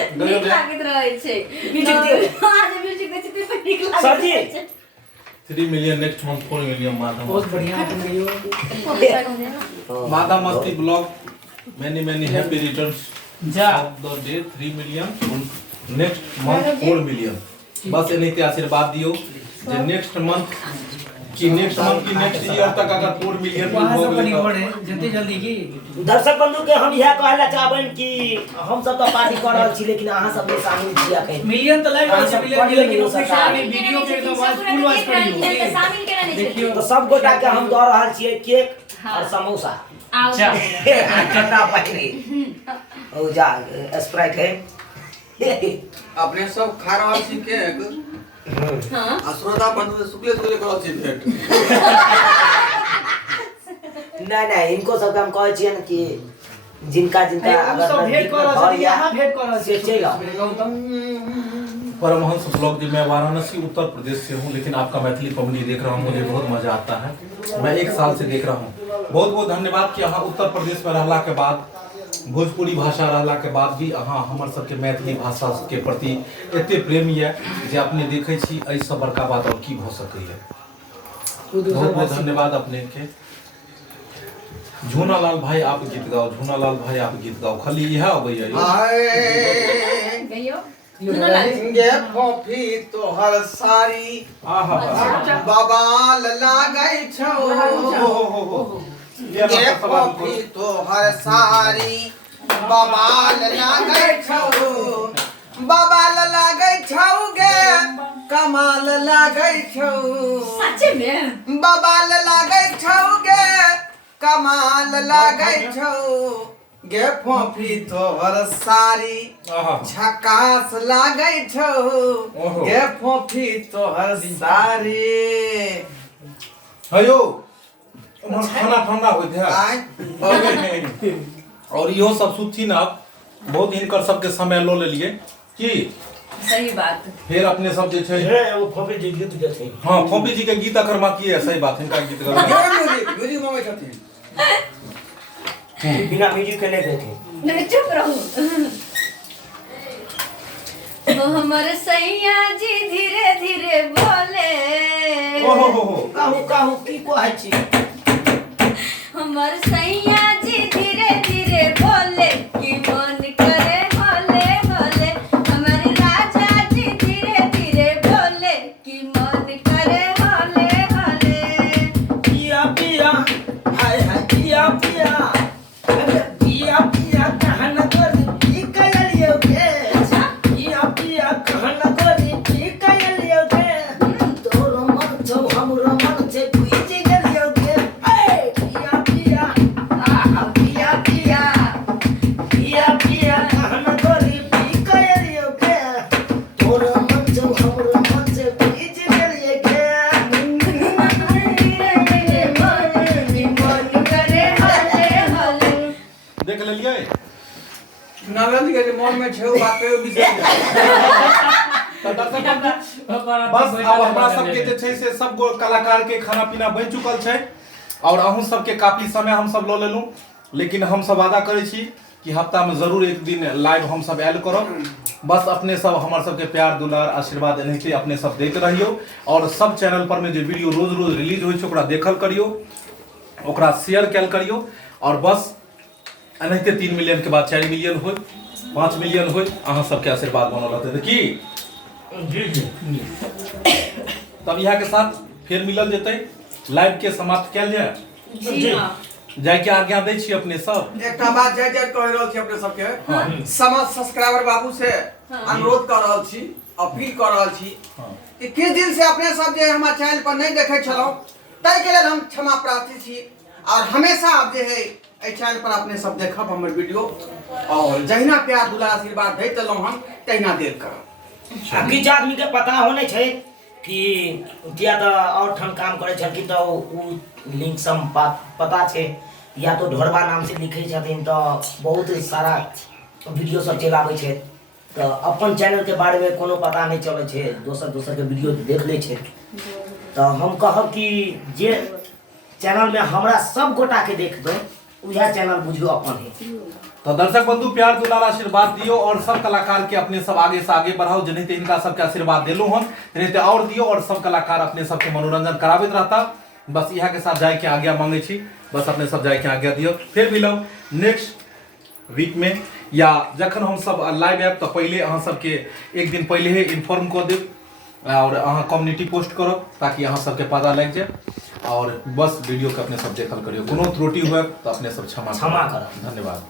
नीक लागत रहे छे म्यूजिक दियो आज म्यूजिक दे छे त नीक लागत सर जी 3 मिलियन नेक्स्ट मंथ 4 मिलियन मादा बहुत बढ़िया मादा मस्ती ब्लॉग many happy returns जा of the day 3 million next month 4 million बस एनहिते आशीर्वाद दियो जे नेक्स्ट मंथ की नेक्स्ट ईयर तक अगर 4 मिलियन वहां हो से बनी गए पड़े जल्दी जल्दी की दर्शक बंधु के हम यह कहला चाहबन कि हम सब तो पार्टी कर रहल छी लेकिन अहाँ सब में शामिल छिया कहीं मिलियन तो लाइव हाँ, सब मिलियन पढ़ियो लेकिन नहीं ऑफिशियल में सकता। वीडियो पे तो आवाज फुल आवाज पड़ी हो शामिल केना नहीं देखियो तो सब गोटा के हम दऽ रहल छियै केक हाँ। और समोसा आओ अच्छा ठंडा पानी ओ जा स्प्राइट है अपने सब खा रहल छी केक हां आ श्रोता बंधु शुक्ले करल छी भेट नहीं इनको सब हम कहै छियै कि जिनका जिनका अगर सब भेंट कर रहा है यहां भेंट कर रहा से चल है परमहंस ब्लॉग जी मैं वाराणसी उत्तर प्रदेश से हूँ लेकिन आपका मैथिली कॉमेडी देख रहा हूँ मुझे बहुत मजा आता है मैं 1 साल से देख रहा हूँ बहुत बहुत धन्यवाद कि अहाँ उत्तर प्रदेश में रहला के बाद भोजपुरी भाषा रहला के बाद भी अहाँ हमर सबके मैथिली भाषा के प्रति एते प्रेम ये जे अपने देखै छी एहि सब बड़का बात और की भ सकैए बहुत बहुत धन्यवाद अपने के झूनालाल भाई आप गीत गाओ झूनालाल भाई आप गीत गाओ खाली यह अबैया आए गइयो गे कॉफी तोहर सारी आहा बबाल लागै छौ गे कॉफी तोहर सारी बबाल लागै छौ बबाल लागै छौ गे कमाल लागै छौ सच्चे में बबाल लागै छौ गे कमाल लागै छौ गे फोफी तोहर सारी आहा झकास लागै छौ ओहो। गे फोफी तोहर सारी हेयो उमहर खाना ठंडा होइत है आय और इहो सब सुथिन अब बहुत हिनकर सबके समय लो लेलिए की सही बात फिर अपने सब जे छै वो फोफे जी गीत जे छै हाँ फोपी जी के गीत अखर बाकी है सही बात हिनका गीत गावे म्यूजिक मांगै छथिन बिना म्यूजिक के नहीं देते नहीं चुप रहूं वो हमर सैया जी धीरे धीरे बोले ओहो हो कहू की कहै छी हमर सैया जी धीरे धीरे बोले कि मन करे होले होले हमर राजा जी धीरे धीरे बोले कि मन करे होले होले पिया पिया हाय हाय पिया पिया पिया पिया कहन कर की कलियो के पिया पिया कहन कर की कलियो के तोरो मन छौ हमरो मन छे बुझ गेलियो के ए पिया पिया आहा पिया पिया पिया पिया कहन कर की कलियो के तोरो मन छौ हमरो मन छे बुझ गेलियो के धीरे धीरे बोले कि मन करे होले होले देख लेलिए नरल के जे मन में छै ओ बात पे बिसर जाय तो दर्शक बस अब हमरा सबके जे छै से सब गो कलाकार के खाना पीना बन चुकल छै और अहूं सबके काफी समय हम सब लो लेलू लेकिन हम सब वादा करै छी कि हफ्ता में जरूर एक दिन लाइव हम सब ऐड करब बस अपने सब हमर सबके प्यार दुलार आशीर्वाद एनाहिते अपने सब दैत रहियो और सब चैनल पर में जे वीडियो रोज रोज रिलीज होइ छै ओकरा देखल करियो ओकरा शेयर कैल करियो और बस एनाहिते 3 मिलियन के बाद 4 मिलियन होय 5 मिलियन होय अहाँ सबके आशीर्वाद बनल रहतै की जी जी तब यहाँ के साथ फिर मिलल जेतै लाइव के समाप्त कैल जाय जी हां जाय के आज्ञा दै छी अपने सब एकटा बात जय जय कह रहल छी अपने सबके हाँ। समस्त सब्सक्राइबर बाबू से हाँ। अनुरोध कर रहल छी अपील कर रहल छी हाँ। कि किस दिन से अपने सब जे हमार चैनल पर नहीं देखे छलौ ताहि के लेल हम क्षमा प्रार्थी छी और हमेशा आप जे है एहि चैनल पर अपने सब देखब हमर वीडियो और जहिना प्यार दुलार आशीर्वाद दैत एलहुं हम तहिना देल करब किछु आदमी के पता होने छै कि किया तो और ठन काम करे छलखिन तो उ लिंक सम पता छै या तो ढोरबा नाम से लिखे छथिन तो बहुत सारा वीडियो सब चल आबै छै तो अपन चैनल के बारे में कोनो पता नहीं चले छै दोसर के वीडियो देख ले छै तो हम कहब कि जे चैनल में हमरा सब गोटा के देखबै उहे चैनल बुझियो अपन है तो दर्शक बंधु प्यार दुलार आशीर्वाद दियो और सब कलाकार के अपने सब आगे से आगे बढ़ाओ, जिन्हें इनका सबके आशीर्वाद दिलो हम जिन्हें और दियो और सब कलाकार अपने सबके मनोरंजन करावित रहता। बस यहाँ के साथ जाए के आज्ञा मांगे छी, बस अपने सब जाए के आज्ञा दियो। फिर मिलब नेक्स्ट वीक में या जखन हम सब लाइव ऐप तो पहले अहाँ सबके एक दिन पहले ही इन्फॉर्म कर देब और अहाँ कम्युनिटी पोस्ट करब ताकि अहाँ सबके पता लग जाए। और बस वीडियो के अपने सब देखल करियो, कोनो त्रुटि हुए तो अपने सब क्षमा करब। धन्यवाद।